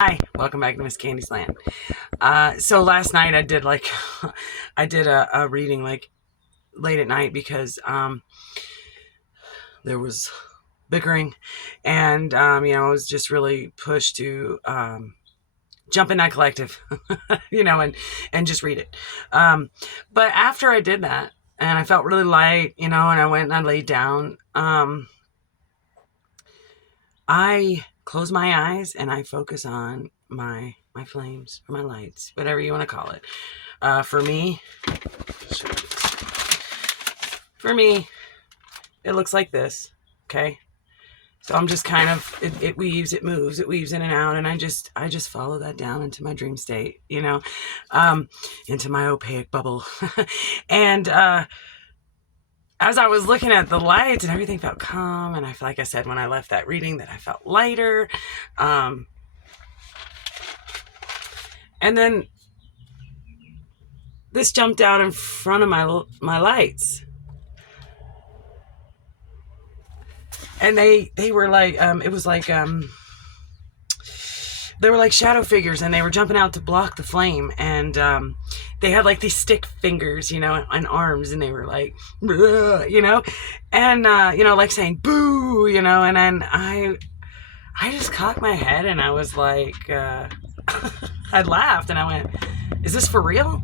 Hi, welcome back to Miss Candy's Land. So last night I did I did a reading late at night because there was bickering, and I was just really pushed to jump in that collective, and just read it. But after I did that, and I felt really light, and I went and I laid down. I close my eyes and I focus on my flames or my lights, whatever you want to call it. For me, it looks like this. Okay. So I'm just kind of, it weaves, it moves, it weaves in and out. And I just follow that down into my dream state, into my opaque bubble. And, as I was looking at the lights and everything felt calm, and like I said, when I left that reading, that I felt lighter. And then this jumped out in front of my lights, and they were like, it was like, they were like shadow figures, and they were jumping out to block the flame, and they had like these stick fingers, and arms, and they were like, and like saying boo, and then I just cocked my head, and I was like, I laughed, and I went, is this for real?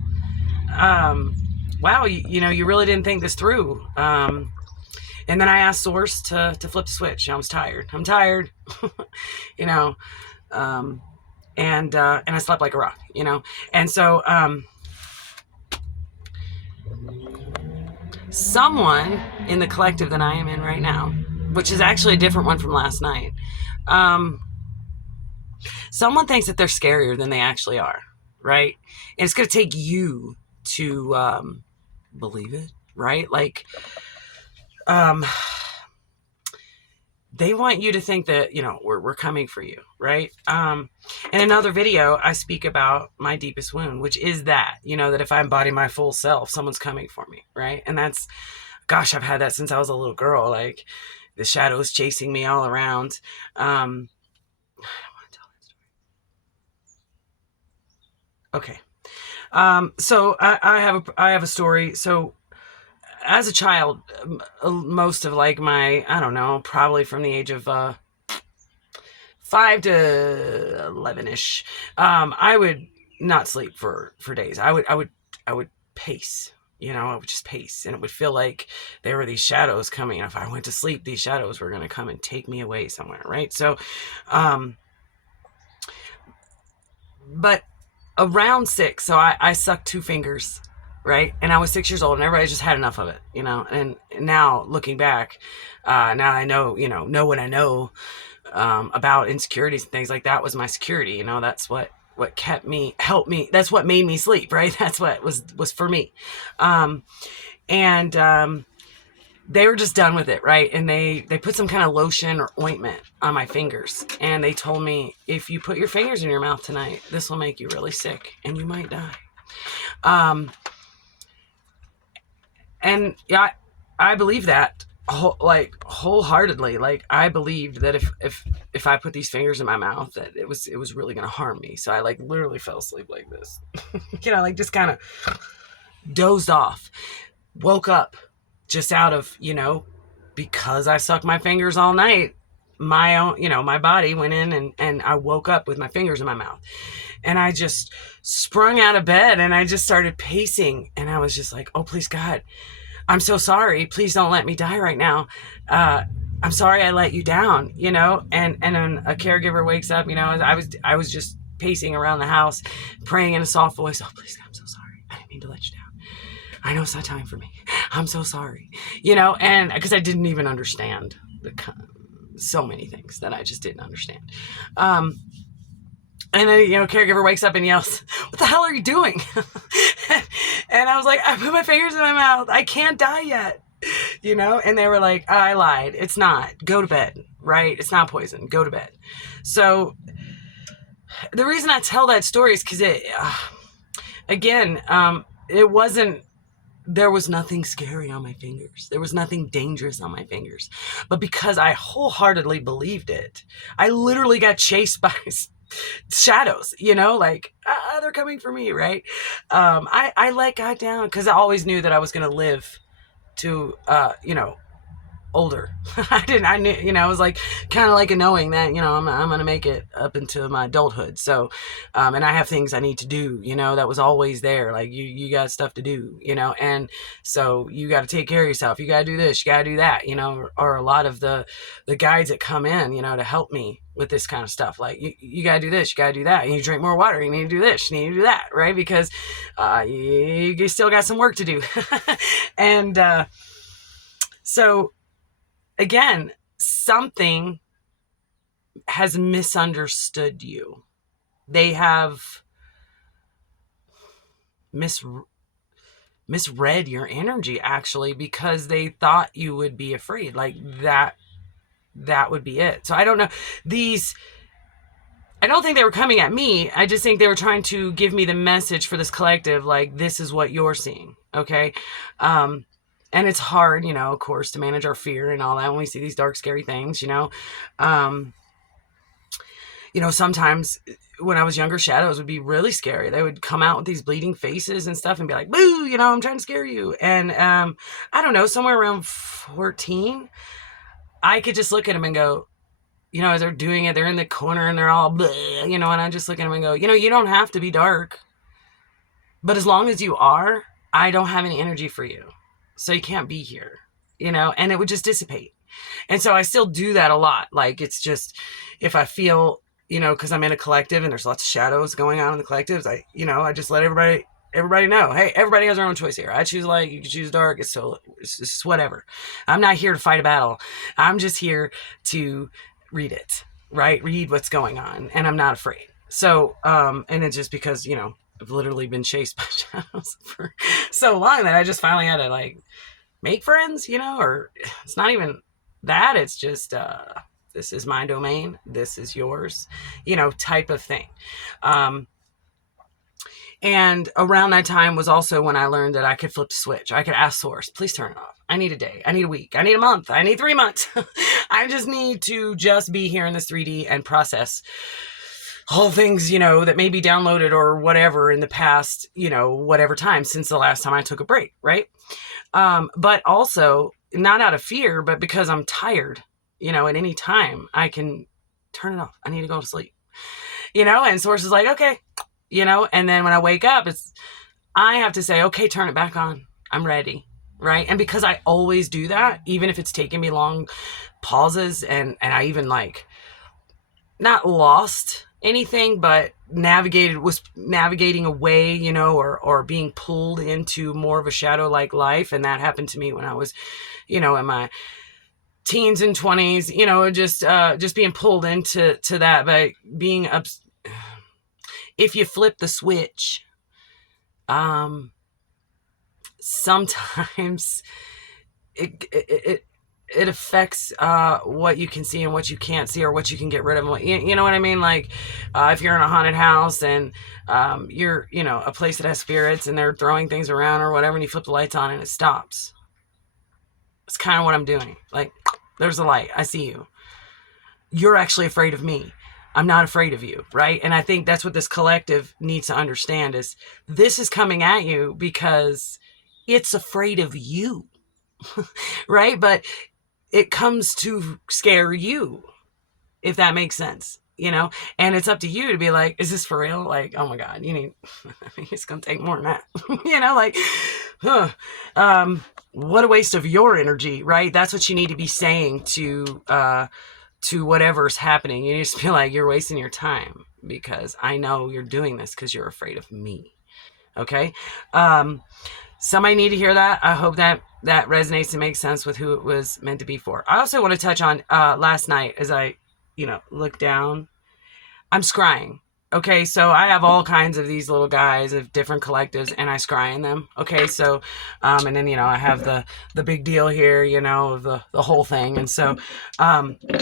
Wow, you really didn't think this through. And then I asked Source to flip the switch. I was tired. I'm tired, and I slept like a rock, and so, someone in the collective that I am in right now, which is actually a different one from last night, someone thinks that they're scarier than they actually are, right? And it's going to take you to believe it, right? Like, they want you to think that, we're coming for you, right? In another video, I speak about my deepest wound, which is that, that if I embody my full self, someone's coming for me, right? And that's, gosh, I've had that since I was a little girl, like the shadows chasing me all around. I don't want to tell that story. Okay. So I have a story. So as a child, most of like my, I don't know, probably from the age of 5 to 11ish, I would not sleep for days. I would pace. I would just pace, and it would feel like there were these shadows coming. And if I went to sleep, these shadows were going to come and take me away somewhere, right? So, but around 6, so I sucked 2 fingers, right? And I was 6 years old, and everybody just had enough of it, and now looking back, now I know, what I know, about insecurities and things like that was my security. That's what helped me. That's what made me sleep, right? That's what was for me. And they were just done with it, right? And they put some kind of lotion or ointment on my fingers, and they told me, if you put your fingers in your mouth tonight, this will make you really sick and you might die. And yeah, I believe that wholeheartly. Like, I believed that if I put these fingers in my mouth, that it was really going to harm me. So I literally fell asleep like this, just kind of dozed off, woke up just out of, because I sucked my fingers all night, my own, my body went in, and I woke up with my fingers in my mouth, and I just sprung out of bed, and I just started pacing, and I was just like, oh, please God, I'm so sorry. Please don't let me die right now. I'm sorry I let you down, and then a caregiver wakes up, I was just pacing around the house, praying in a soft voice. Oh, please God, I'm so sorry. I didn't mean to let you down. I know it's not time for me. I'm so sorry, and because I didn't even understand so many things that I just didn't understand. And then, caregiver wakes up and yells, what the hell are you doing? And I was like, I put my fingers in my mouth. I can't die yet. And they were like, I lied. It's not. Go to bed, right? It's not poison. Go to bed. So the reason I tell that story is because it wasn't, there was nothing scary on my fingers. There was nothing dangerous on my fingers. But because I wholeheartedly believed it, I literally got chased by shadows, like they're coming for me, right? I let God down because I always knew that I was going to live to, older. I knew, it was like kind of like a knowing that, I'm going to make it up into my adulthood. So, and I have things I need to do, that was always there. Like you got stuff to do, and so you got to take care of yourself. You got to do this, you got to do that, or a lot of the guides that come in, to help me with this kind of stuff. Like you got to do this, you got to do that. And you drink more water. You need to do this, you need to do that. Right. Because, you still got some work to do. And, so again, something has misunderstood you. They have misread your energy, actually, because they thought you would be afraid. Like that would be it. So I don't know. I don't think they were coming at me. I just think they were trying to give me the message for this collective, like, this is what you're seeing. Okay. And it's hard, of course, to manage our fear and all that when we see these dark, scary things, sometimes when I was younger, shadows would be really scary. They would come out with these bleeding faces and stuff and be like, boo, I'm trying to scare you. And I don't know, somewhere around 14, I could just look at them and go, as they're doing it, they're in the corner and they're all, bleh, and I just look at them and go, you don't have to be dark. But as long as you are, I don't have any energy for you. So you can't be here, and it would just dissipate. And so I still do that a lot. Like, it's just, if I feel, cause I'm in a collective and there's lots of shadows going on in the collectives, I just let everybody know, hey, everybody has their own choice here. I choose light, you can choose dark. It's just whatever. I'm not here to fight a battle. I'm just here to read it, right? Read what's going on. And I'm not afraid. So, and it's just because, I've literally been chased by shadows for so long that I just finally had to make friends, or it's not even that. It's just, this is my domain. This is yours, type of thing. And around that time was also when I learned that I could flip the switch. I could ask Source, please turn it off. I need a day. I need a week. I need a month. I need 3 months. I just need to just be here in this 3D and process all things, that may be downloaded or whatever in the past, whatever time since the last time I took a break. Right. But also not out of fear, but because I'm tired, at any time I can turn it off. I need to go to sleep, and Source is like, okay, and then when I wake up, I have to say, okay, turn it back on. I'm ready. Right. And because I always do that, even if it's taking me long pauses and I even not lost anything, but was navigating away, or being pulled into more of a shadow-like life. And that happened to me when I was, in my teens and 20s, just being pulled into that, but being if you flip the switch, sometimes it affects what you can see and what you can't see, or what you can get rid of. You know what I mean? Like, if you're in a haunted house and you're, a place that has spirits and they're throwing things around or whatever, and you flip the lights on and it stops. It's kind of what I'm doing. Like, there's a light. I see you. You're actually afraid of me. I'm not afraid of you, right? And I think that's what this collective needs to understand is this is coming at you because it's afraid of you, right? But it comes to scare you, if that makes sense, and it's up to you to be like, is this for real? Like, oh my God, it's going to take more than that, what a waste of your energy, right? That's what you need to be saying to whatever's happening. You just feel like you're wasting your time because I know you're doing this because you're afraid of me. Okay. Somebody need to hear that. I hope that resonates and makes sense with who it was meant to be for. I also want to touch on last night as I, look down. I'm scrying. Okay, so I have all kinds of these little guys of different collectives, and I scry in them. Okay, so, and then, I have the big deal here, the whole thing. And so,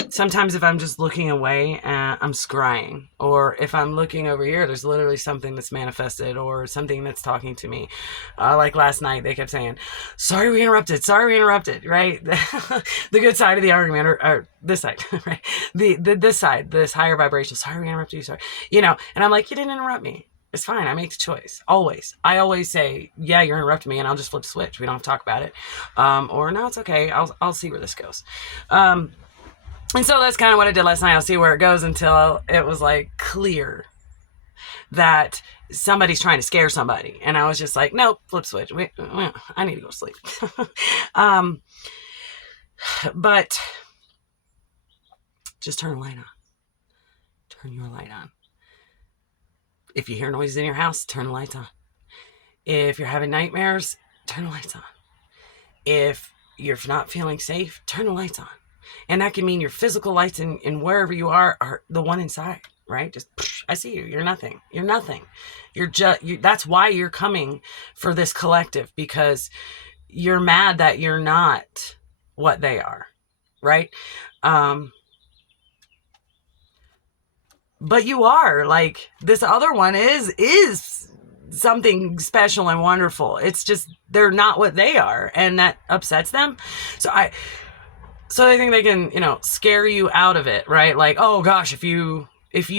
sometimes if I'm just looking away, I'm scrying. Or if I'm looking over here, there's literally something that's manifested or something that's talking to me. Like last night, they kept saying, sorry we interrupted, right? The good side of the argument, or this side, right? This side, this higher vibration, sorry we interrupted you, sorry. And I'm like, you didn't interrupt me. It's fine. I make the choice. Always. I always say, yeah, you're interrupting me, and I'll just flip the switch. We don't have to talk about it. Or no, it's okay. I'll see where this goes. And so that's kind of what I did last night. I'll see where it goes until it was like clear that somebody's trying to scare somebody. And I was just like, nope, flip switch. I need to go to sleep. But just turn the light on. Turn your light on. If you hear noises in your house, turn the lights on. If you're having nightmares, turn the lights on. If you're not feeling safe, turn the lights on. And that can mean your physical lights in wherever you are the one inside, right? Just, I see you. You're nothing. You're nothing. That's why you're coming for this collective, because you're mad that you're not what they are, right? But you are. Like, this other one is something special and wonderful. It's just they're not what they are, and that upsets them. So they think they can, scare you out of it, right? Like, oh gosh, if you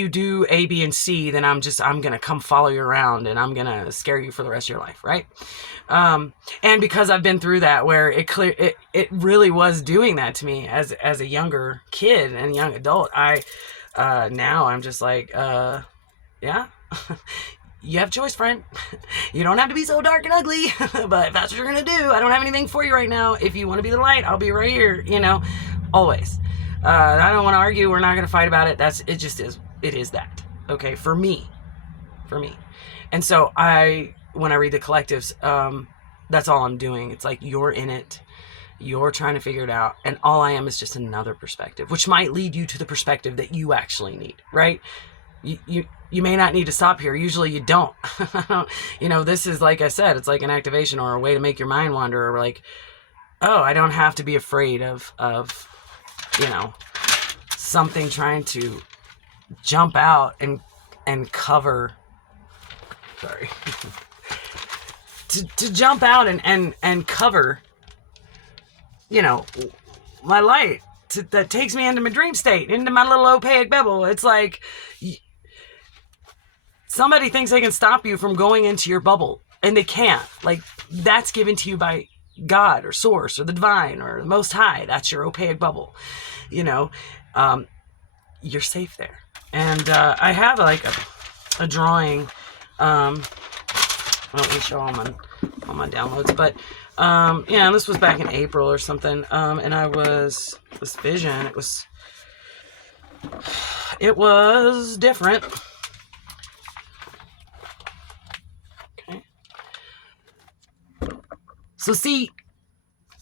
do A, B, and C, then I'm gonna come follow you around, and I'm gonna scare you for the rest of your life, right? And because I've been through that, where it really was doing that to me as a younger kid and young adult, now I'm just like, yeah, you have a choice, friend. You don't have to be so dark and ugly, but if that's what you're going to do, I don't have anything for you right now. If you want to be the light, I'll be right here, always. I don't want to argue. We're not going to fight about it. It just is. It is that. Okay. For me. And so when I read the collectives, that's all I'm doing. It's like, you're in it. You're trying to figure it out, and all I am is just another perspective, which might lead you to the perspective that you actually need, right? You may not need to stop here. Usually you don't. This is, like I said, it's like an activation or a way to make your mind wander, or like, oh, I don't have to be afraid of something trying to jump out and cover, sorry, to jump out and cover, my light that takes me into my dream state, into my little opaque bubble. It's like somebody thinks they can stop you from going into your bubble, and they can't. Like, that's given to you by God or source or the divine or the most high. That's your opaque bubble. You're safe there. And I have like a drawing. I don't really show all my downloads, but this was back in April or something. And this vision, it was different. Okay. So see,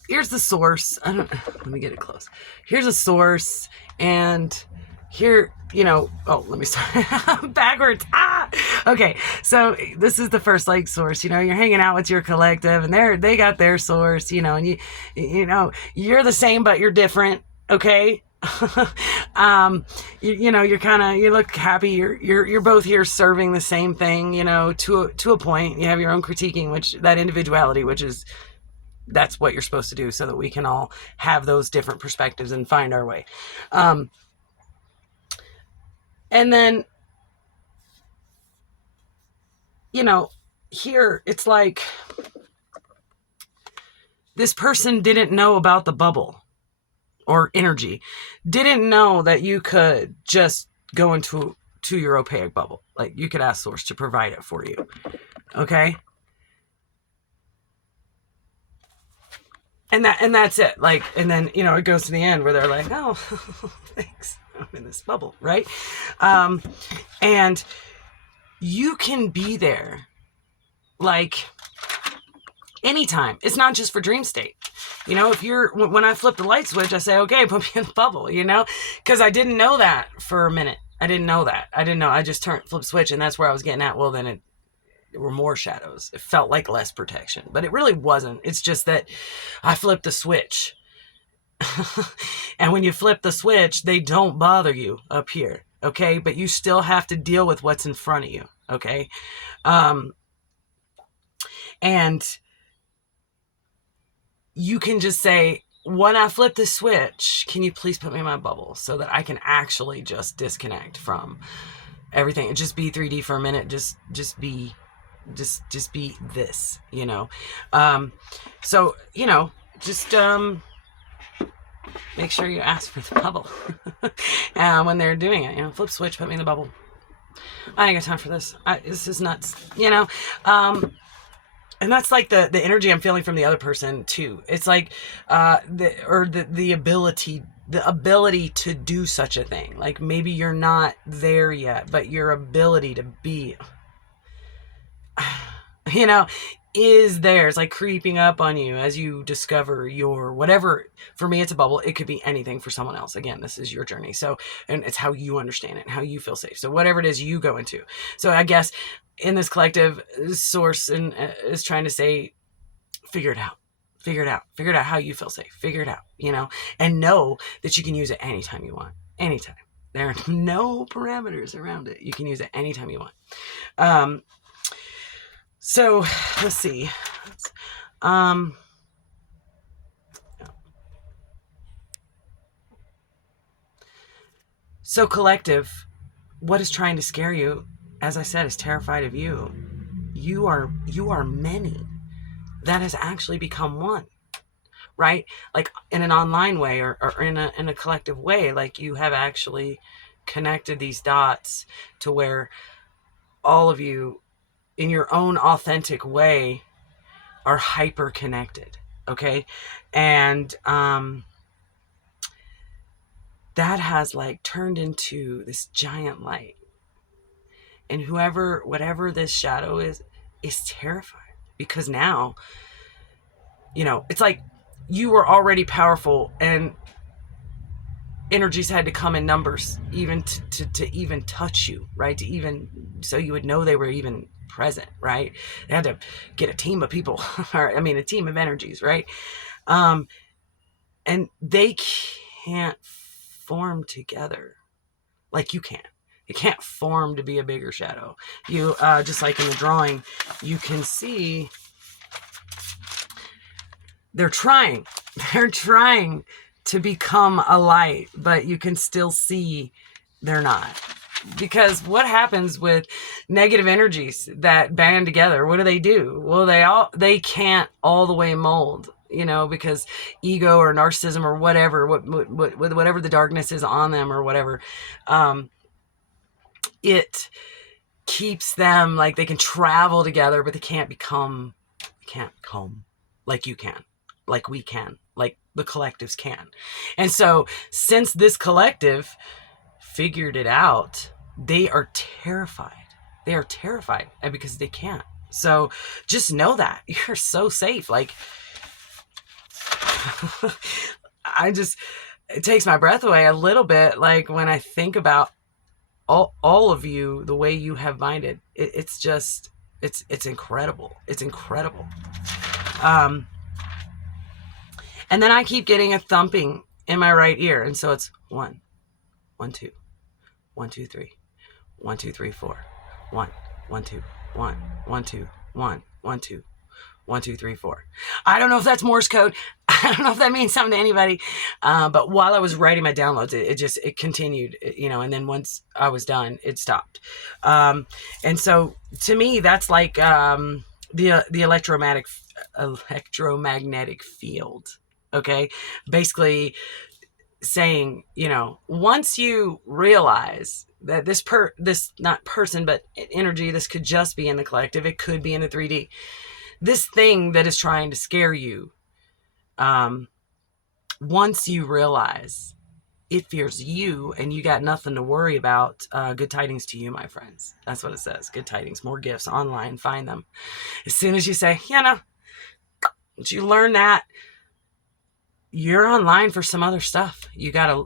here's the source. Let me get it close. Here's a source, and here, let me start backwards. Okay. So this is the first like source, you're hanging out with your collective, and they got their source, and you're the same, but you're different. Okay. You're kind of, you look happy. You're both here serving the same thing, to a point. You have your own critiquing, that individuality, that's what you're supposed to do, so that we can all have those different perspectives and find our way. And then, here it's like this person didn't know about the bubble or energy, didn't know that you could just go into your opaque bubble. Like, you could ask source to provide it for you. Okay. And that's it. Like, and then, it goes to the end where they're like, oh, thanks. I'm in this bubble. Right. And you can be there like anytime. It's not just for dream state. When I flip the light switch, I say, okay, put me in the bubble, because I didn't know that for a minute. I didn't know that. I didn't know. I just flip switch, and that's where I was getting at. Well, then there were more shadows. It felt like less protection, but it really wasn't. It's just that I flipped the switch. And when you flip the switch, they don't bother you up here. Okay. But you still have to deal with what's in front of you. Okay. And you can just say, when I flip the switch, can you please put me in my bubble so that I can actually just disconnect from everything and just be 3D for a minute. Just be this, you know? So, you know, just, make sure you ask for the bubble when they're doing it, you know, flip switch, put me in the bubble. I ain't got time for this. This is nuts, you know? And that's like the energy I'm feeling from the other person too. It's like, the ability to do such a thing. Like maybe you're not there yet, but your ability to be, you know, is there. It's like creeping up on you as you discover your whatever. For me, it's a bubble. It could be anything for someone else. Again, this is your journey. So, and it's how you understand it and how you feel safe. So whatever it is you go into. So I guess in this collective, source and is trying to say, figure it out. Figure it out. Figure it out how you feel safe. Figure it out, you know, and know that you can use it anytime you want. Anytime. There are no parameters around it. You can use it anytime you want. So let's see. So collective, what is trying to scare you, as I said, is terrified of you. You are many. That has actually become one, right? Like in an online way or in a collective way, like you have actually connected these dots to where all of you in your own authentic way are hyper connected. Okay. And, that has like turned into this giant light, and whatever this shadow is terrified, because now, you know, it's like you were already powerful and energies had to come in numbers even to even touch you, right? To even, so you would know they were even present, right? They had to get a team of people, or I mean, a team of energies, right? And they can't form together like you can. It can't form to be a bigger shadow. You, just like in the drawing, you can see they're trying to become a light, but you can still see they're not. Because what happens with negative energies that band together? What do? Well, they can't all the way mold, you know, because ego or narcissism or whatever, whatever the darkness is on them or whatever, it keeps them like they can travel together, but they can't become like you can, like we can, like the collectives can. And so since this collective figured it out, they are terrified. They are terrified because they can't. So just know that you're so safe. Like, it takes my breath away a little bit. Like when I think about all of you, the way you have minded, it's just, it's incredible. It's incredible. And then I keep getting a thumping in my right ear. And so it's 1, 1, 2, 1, 2, 3, 1, 2, 3, 4, 1, 1, 2, 1, 1, 2, 1, 1, 2, 1, 2, 3, 4. I don't know if that's Morse code. I don't know if that means something to anybody. But while I was writing my downloads, it continued, you know, and then once I was done, it stopped. And so to me, that's like, the electromagnetic field. Okay. Basically saying, you know, once you realize that this not person, but energy, this could just be in the collective. It could be in the 3D. This thing that is trying to scare you, once you realize it fears you and you got nothing to worry about, good tidings to you, my friends. That's what it says. Good tidings, more gifts online, find them. As soon as you say, you know, once you learn that, you're online for some other stuff. You gotta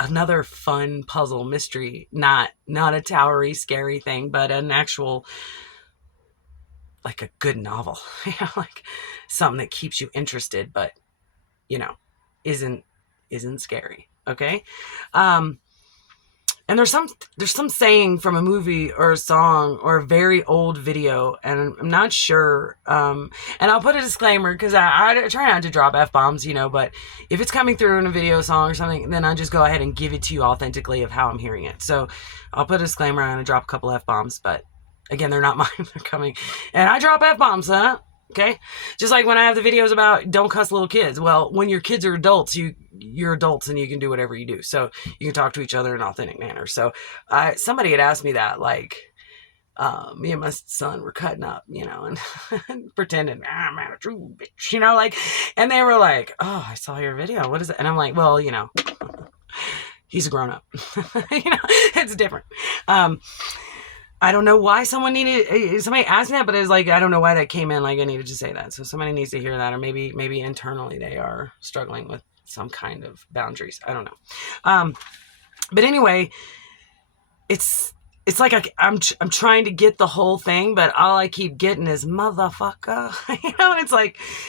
another fun puzzle mystery, not a towery scary thing, but an actual, like a good novel, like something that keeps you interested, but isn't scary. Okay. And there's some saying from a movie or a song or a very old video, and I'm not sure. And I'll put a disclaimer because I try not to drop F-bombs, but if it's coming through in a video, song, or something, then I just go ahead and give it to you authentically of how I'm hearing it. So I'll put a disclaimer. I'm going to drop a couple F-bombs, but again, they're not mine. They're coming. And I drop F-bombs, huh? Okay. Just like when I have the videos about don't cuss little kids. Well, when your kids are adults, you're adults and you can do whatever you do. So you can talk to each other in an authentic manner. So somebody had asked me that, like, me and my son were cutting up, and pretending, I'm not a true bitch, like, and they were like, oh, I saw your video. What is it? And I'm like, well, he's a grown up. It's different. I don't know why somebody asked me that, but it was like, I don't know why that came in. Like, I needed to say that. So somebody needs to hear that, or maybe internally they are struggling with some kind of boundaries. I don't know. But anyway, it's like I'm trying to get the whole thing, but all I keep getting is motherfucker.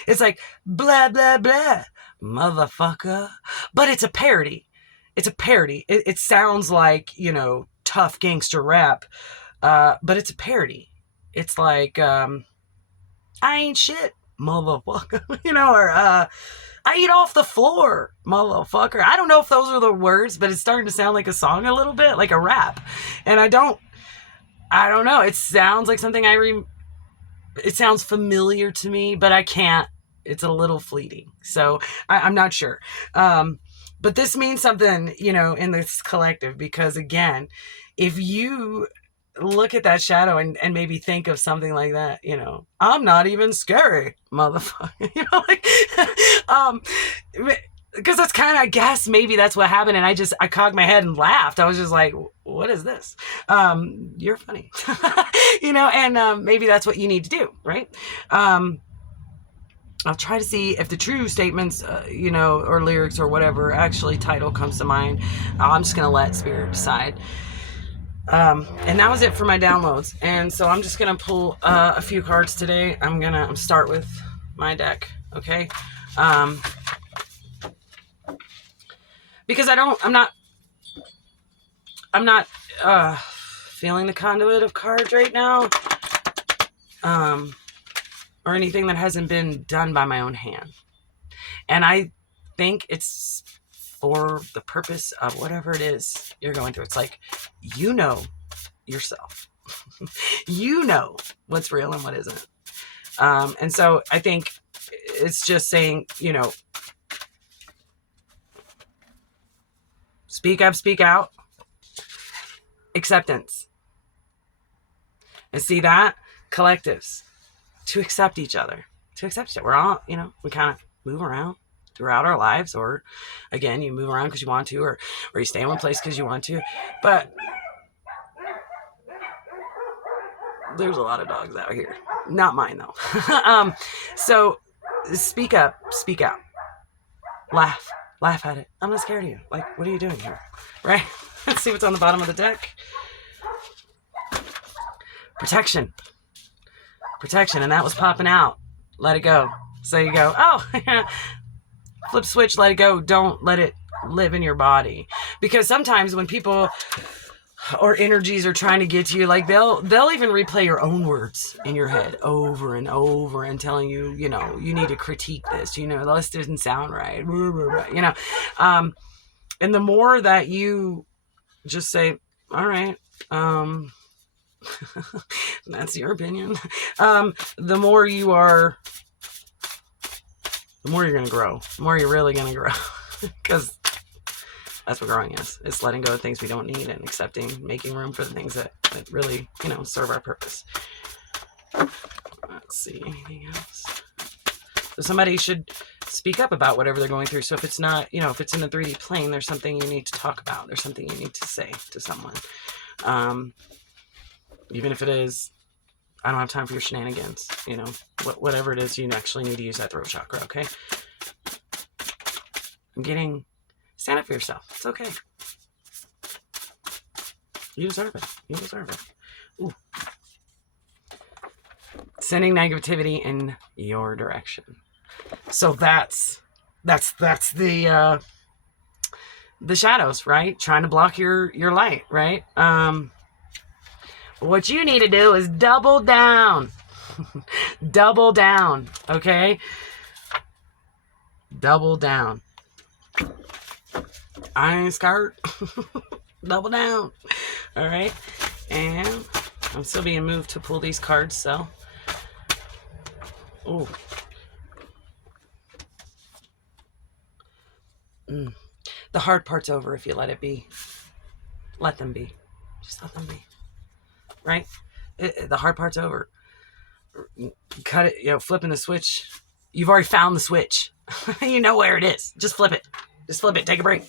It's like blah, blah, blah, motherfucker. But it's a parody. It's a parody. It sounds like, tough gangster rap. But it's a parody. It's like, I ain't shit, motherfucker, or, I eat off the floor, motherfucker. I don't know if those are the words, but it's starting to sound like a song a little bit, like a rap. And I don't know. It sounds like something it sounds familiar to me, but I can't, it's a little fleeting. So I'm not sure. But this means something, in this collective, because again, if you look at that shadow and maybe think of something like that, I'm not even scary, motherfucker, because that's kind of, I guess maybe that's what happened. And I cocked my head and laughed. I was just like, what is this? You're funny, and maybe that's what you need to do. Right. I'll try to see if the true statements, or lyrics or whatever actually title comes to mind. I'm just going to let Spirit decide. And that was it for my downloads. And so I'm just going to pull a few cards today. I'm going to start with my deck. Okay. Because I'm not feeling the conduit of cards right now. Or anything that hasn't been done by my own hand. And I think it's for the purpose of whatever it is you're going through. It's like, yourself. What's real and what isn't. And so I think it's just saying, speak up, speak out, acceptance. And see that? Collectives. To accept each other. We're all, we kind of move around throughout our lives, or again, you move around because you want to, or you stay in one place because you want to. But there's a lot of dogs out here. Not mine though. So speak up, speak out, laugh at it. I'm not scared of you. Like, what are you doing here? Right? Let's see what's on the bottom of the deck. Protection. And that was popping out. Let it go. So you go, oh, flip switch, let it go. Don't let it live in your body. Because sometimes when people or energies are trying to get to you, like they'll even replay your own words in your head over and over and telling you, you need to critique this, this doesn't sound right, and the more that you just say, all right, that's your opinion, the more you're going to grow, the more you're really going to grow, because that's what growing is. It's letting go of things we don't need and accepting, making room for the things that really, serve our purpose. Let's see, anything else? So somebody should speak up about whatever they're going through. So if it's not, if it's in the 3D plane, there's something you need to talk about. There's something you need to say to someone. Even if it is, I don't have time for your shenanigans, whatever it is, you actually need to use that throat chakra, okay? Stand up for yourself. It's okay. You deserve it. You deserve it. Ooh. Sending negativity in your direction. So that's the shadows, right? Trying to block your light, right? What you need to do is double down. Double down, okay? Double down. I ain't scared. Double down. All right. And I'm still being moved to pull these cards, so. Ooh. The hard part's over if you let it be. Let them be. Just let them be. Right? The hard part's over. Cut it, flipping the switch. You've already found the switch. You know where it is. Just flip it. Just flip it. Take a break.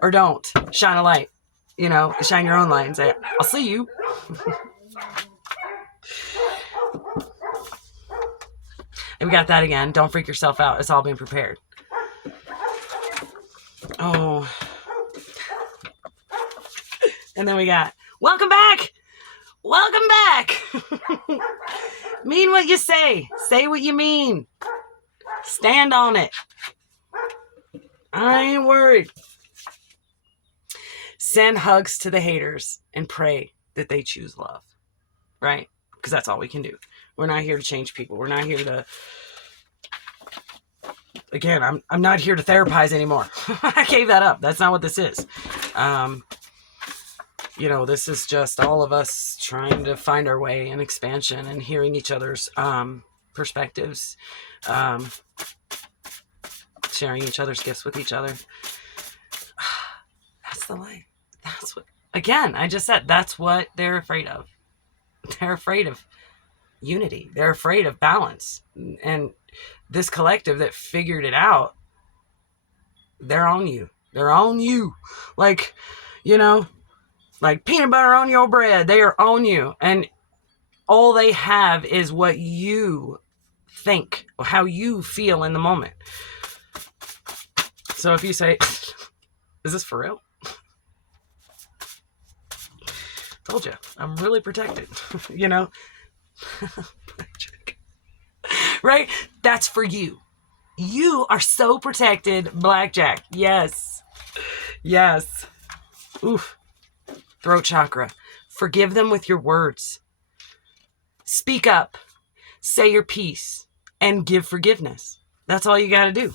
Or don't. Shine a light. Shine your own light and say, I'll see you. And we got that again. Don't freak yourself out. It's all been prepared. Oh. And then we got, welcome back. Welcome back. Mean what you say. Say what you mean. Stand on it. I ain't worried. Send hugs to the haters and pray that they choose love. Right? Because that's all we can do. We're not here to change people. We're not here to... Again, I'm not here to therapize anymore. I gave that up. That's not what this is. This is just all of us trying to find our way in expansion and hearing each other's perspectives, sharing each other's gifts with each other. That's the light. That's what, again, I just said, that's what they're afraid of. They're afraid of unity. They're afraid of balance. And this collective that figured it out, they're on you. They're on you. Like peanut butter on your bread. They are on you. And all they have is what you think, or how you feel in the moment. So if you say, is this for real? Told you, I'm really protected, right? That's for you. You are so protected, Blackjack. Yes. Yes. Oof. Throat chakra. Forgive them with your words. Speak up. Say your piece. And give forgiveness. That's all you got to do.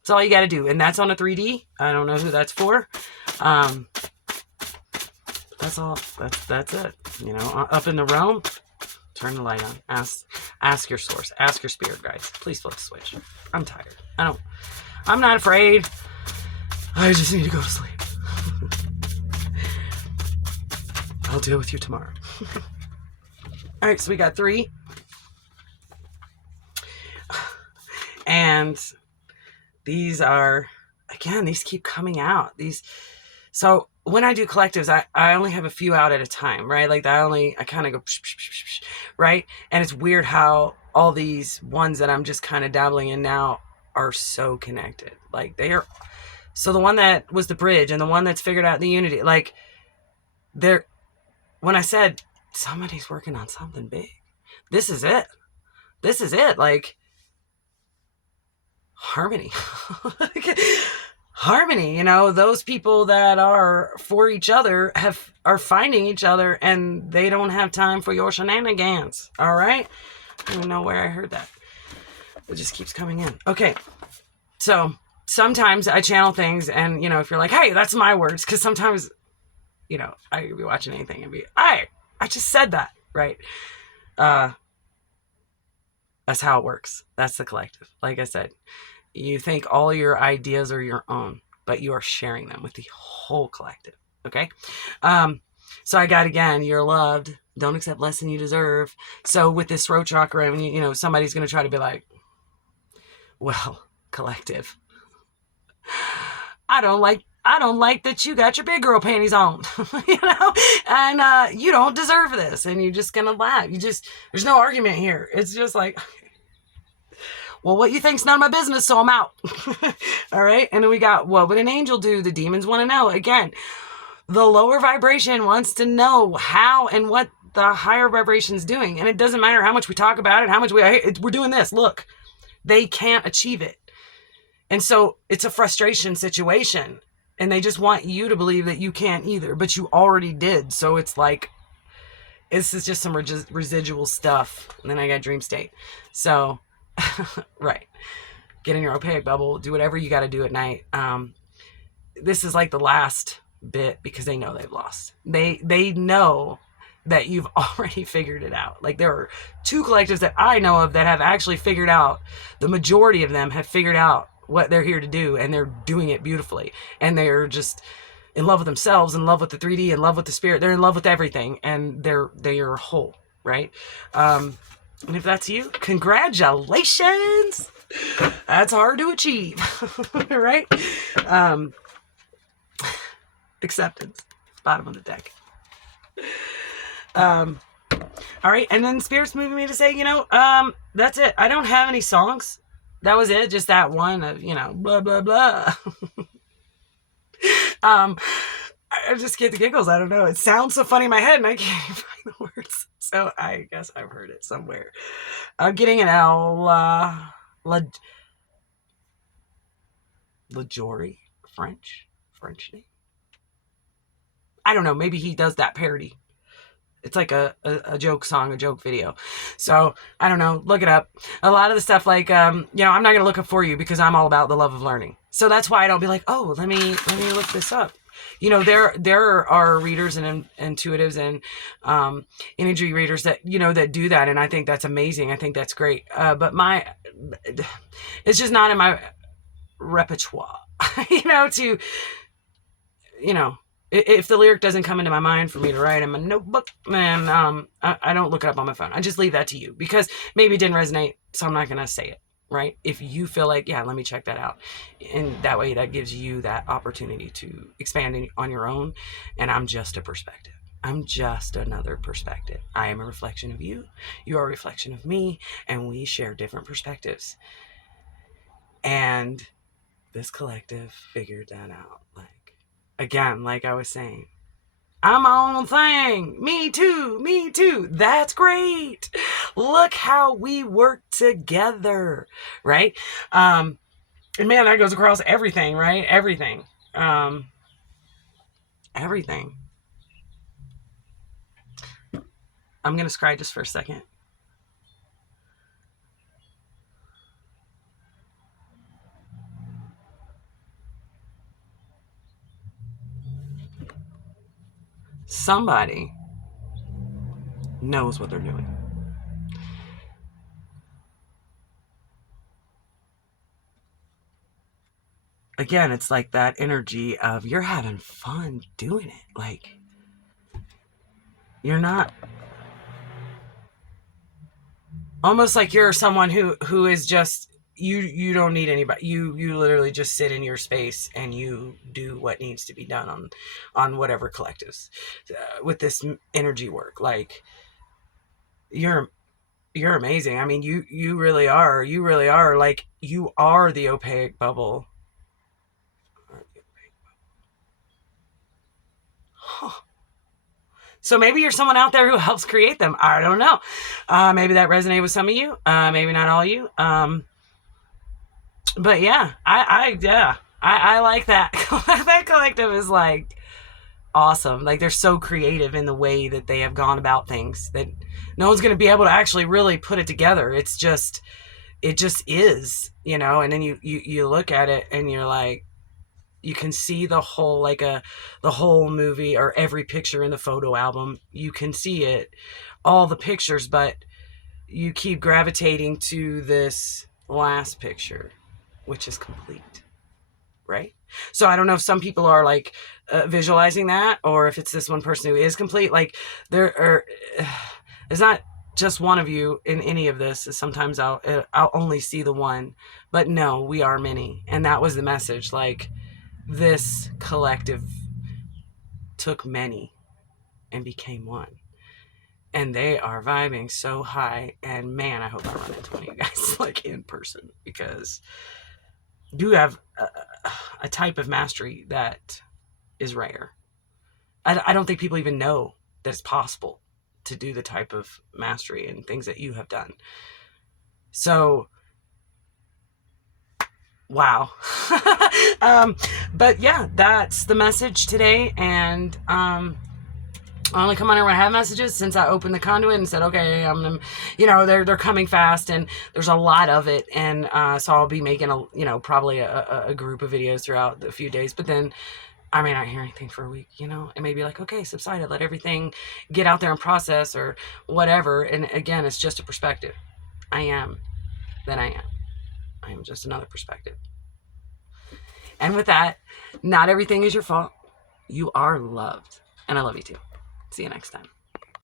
That's all you got to do. And that's on a 3D. I don't know who that's for. That's all. That's it. Up in the realm, turn the light on. Ask your source. Ask your spirit guides. Please flip the switch. I'm tired. I'm not afraid. I just need to go to sleep. I'll deal with you tomorrow. All right, so we got 3. And these are, again, these keep coming out. So when I do collectives, I only have a few out at a time, right? Like I kind of go, psh, psh, psh, psh, right? And it's weird how all these ones that I'm just kind of dabbling in now are so connected. Like they are. So the one that was the bridge and the one that's figured out the unity, like when I said somebody's working on something big, this is it. This is it. Like harmony. Harmony, those people that are for each other are finding each other and they don't have time for your shenanigans. All right. I don't even know where I heard that. It just keeps coming in. Okay. So sometimes I channel things and, if you're like, hey, that's my words. Cause sometimes, I could be watching anything and be, I just said that. Right. That's how it works. That's the collective. Like I said, you think all your ideas are your own, but you are sharing them with the whole collective. Okay. So I got, again, you're loved. Don't accept less than you deserve. So with this throat chakra, when somebody's going to try to be like, well, collective, I don't like that you got your big girl panties on, and you don't deserve this. And you're just going to laugh. There's no argument here. It's just like, well, what you think's none of my business, so I'm out. All right. And then we got, what would an angel do? The demons want to know. Again, The lower vibration wants to know how and what the higher vibration is doing. And it doesn't matter how much we talk about it, how much we're doing this. Look, they can't achieve it. And so it's a frustration situation. And they just want you to believe that you can't either, but you already did. So it's like, this is just some residual stuff. And then I got dream state. So, right. Get in your opaque bubble. Do whatever you got to do at night. This is like the last bit because they know they've lost. They know that you've already figured it out. Like there are 2 collectives that I know of that have actually figured out, the majority of them have figured out what they're here to do, and they're doing it beautifully. And they're just in love with themselves, in love with the 3D, in love with the spirit. They're in love with everything, and they are whole, right? And if that's you, congratulations. That's hard to achieve, right? Acceptance, bottom of the deck. All right, and then Spirit's moving me to say, that's it. I don't have any songs. That was it, just that one of, blah, blah, blah. I just get the giggles. I don't know. It sounds so funny in my head, and I can't even find the words. So I guess I've heard it somewhere. I'm getting an LaJory, French name. I don't know. Maybe he does that parody. It's like a joke song, a joke video. So I don't know. Look it up. A lot of the stuff like, I'm not going to look up for you because I'm all about the love of learning. So that's why I don't be like, oh, let me look this up. There are readers and intuitives and energy readers that, that do that. And I think that's amazing. I think that's great. But it's just not in my repertoire, if the lyric doesn't come into my mind for me to write in my notebook, man, I don't look it up on my phone. I just leave that to you because maybe it didn't resonate, so I'm not going to say it, right? If you feel like, yeah, let me check that out. And that way that gives you that opportunity to expand on your own. And I'm just a perspective. I'm just another perspective. I am a reflection of you. You are a reflection of me. And we share different perspectives. And this collective figured that out. Again, like I was saying, I'm my own thing. Me too. That's great. Look how we work together, right? And man, that goes across everything, right? Everything. Everything. I'm going to scry just for a second. Somebody knows what they're doing. Again, it's like that energy of you're having fun doing it. Like, you're not almost like you're someone who is just, you don't need anybody. You literally just sit in your space and you do what needs to be done on whatever collectives with this energy work. Like, you're amazing. I mean, you really are. You really are. Like, you are the opaque bubble. Huh. So maybe you're someone out there who helps create them. I don't know. Maybe that resonated with some of you. Maybe not all of you. But yeah, I like that. That collective is like awesome. Like, they're so creative in the way that they have gone about things that no one's going to be able to actually really put it together. It just is, and then you look at it and you're like, you can see the whole, the whole movie or every picture in the photo album. You can see it, all the pictures, but you keep gravitating to this last picture, which is complete, right? So I don't know if some people are like visualizing that, or if it's this one person who is complete. Like, there's not just one of you in any of this. Sometimes I'll only see the one, but no, we are many. And that was the message. Like, this collective took many and became one. And they are vibing so high. And man, I hope I run into one of you guys like in person, because you have a type of mastery that is rare. I don't think people even know that it's possible to do the type of mastery and things that you have done. So, wow. But yeah, that's the message today. And I only come on here when I have messages, since I opened the conduit and said, okay, they're coming fast, and there's a lot of it. And so I'll be making probably a group of videos throughout the few days, but then I may not hear anything for a week, it may be like, okay, subsided, let everything get out there and process or whatever. And again, it's just a perspective. I am just another perspective. And with that, not everything is your fault. You are loved. And I love you too. See you next time.